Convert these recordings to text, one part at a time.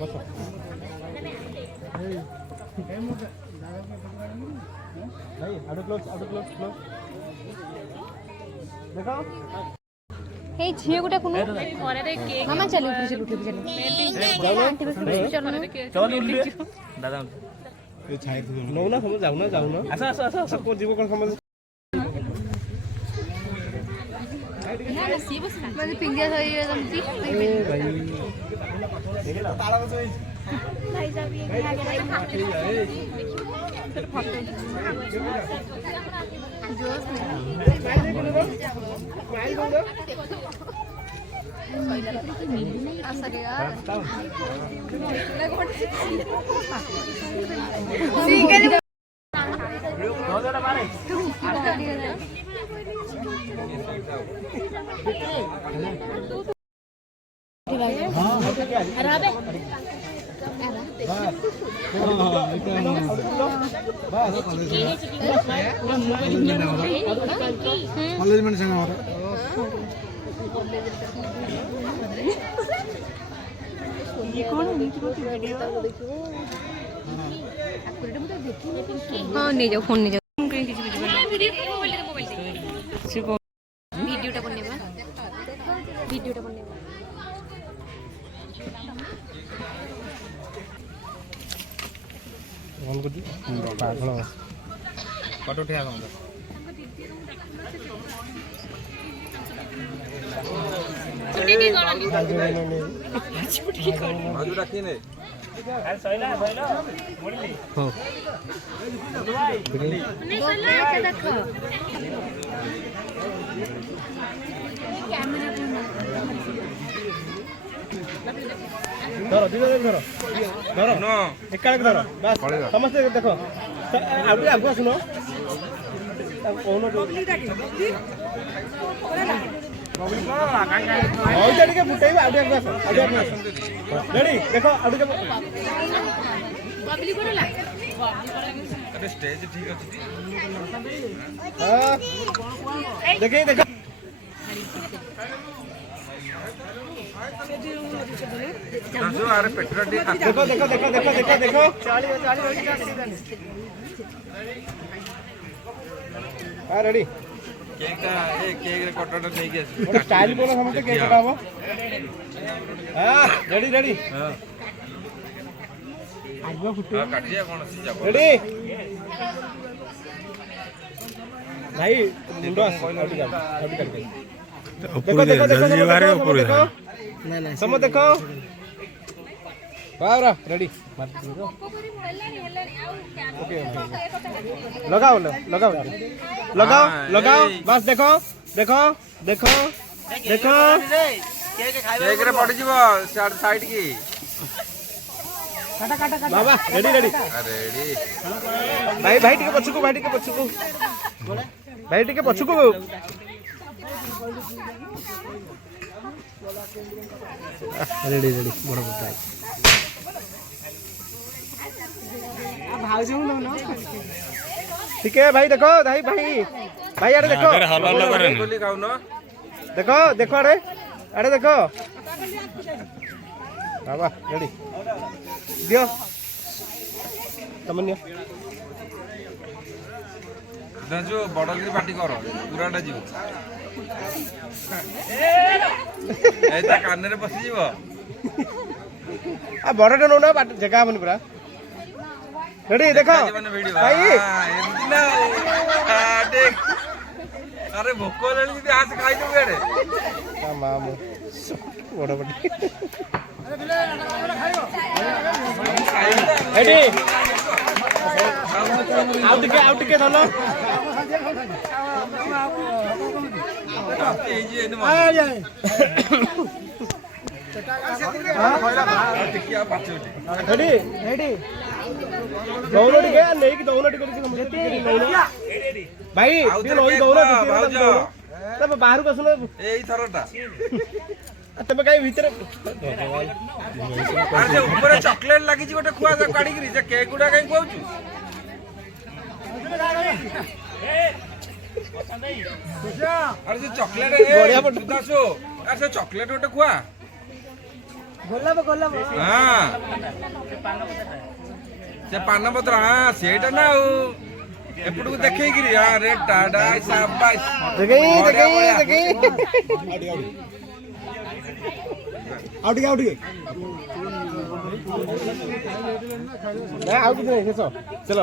बस भाई out close देखो हे झियो गुटा कुनु मामा चलो ऊपर चलो चलो दादा ए छाई नो ना समझ जाऊ ना आसा को जीव कोन समझ म्हणजे पिंग्या सही जमती भाई ताला बस भाई साहब ये फोटो जोश में असर यार कॉलेज में संग हमारा ये कौन है नीचे को वीडियो हां नहीं जाओ फोन नहीं जाओ वीडियोटा बनेबा ऑन कर दी पागल फोटो उठा हम धरो एक बस समस्ते देखो आगे सुनो फुटेब रेडी देखो स्टेज ठीक अच्छी देखे देखो अरे पेट्रोल देखो हाँ रेडी केक केक कटोटा नहीं के स्टाइल बोलो समझते केक कटाबो हां रेडी हां आगो फुटे काट दिया कौन सी जाबो रेडी भाई मुंडो आउट कर देखो नहीं समझ देखो बारा रेडी ओके लगाओ बस देखो केक रे पड़ जीवो साइड की बाबा रेडी रेडी भाई टिके पछुको रेडी बड़ बड़ ठीक है भाई देखो भाई अरे देखो गोली खाऊ ना देखो अरे देखो बाबा रेडी दियो तमन्या जो बड़ की पार्टी कर पूराटा जीव एता कान रे पसी जीव आ बड़टा नो ना जगह हमन पूरा रेडी देखो भाई अरे भोक लेली भी आस खाई दो बेड़े माम बड़ बड़ रेडी आउट के धलो रेडी दौनो टिके नहीं कि दौनो टिके भाई ये लोई दौनो तब बाहर को सुनो एई थरटा तब काई भीतर अरे जे ऊपर चॉकलेट लागि जी गोटे खुआ काढी करी जे केक गुडा काई कहउछु अरे जे चॉकलेट बढ़िया पटदासो अरे से चॉकलेट गोटे खुआ ହଁ ସେ ପାନ ପତ୍ର ହଁ ସେଇଟା ନା ଆଉ ଏପଟକୁ ଦେଖେଇକିରି ହଁ ରେଟ୍ ଟା ସାବାଇଶ ଆଉ ଟିକେ ଆଉ କିଛି ନାହିଁ ଶେଷ ଚଲ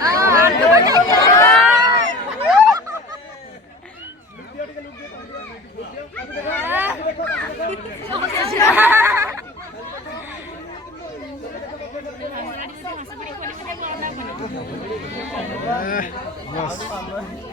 Ah,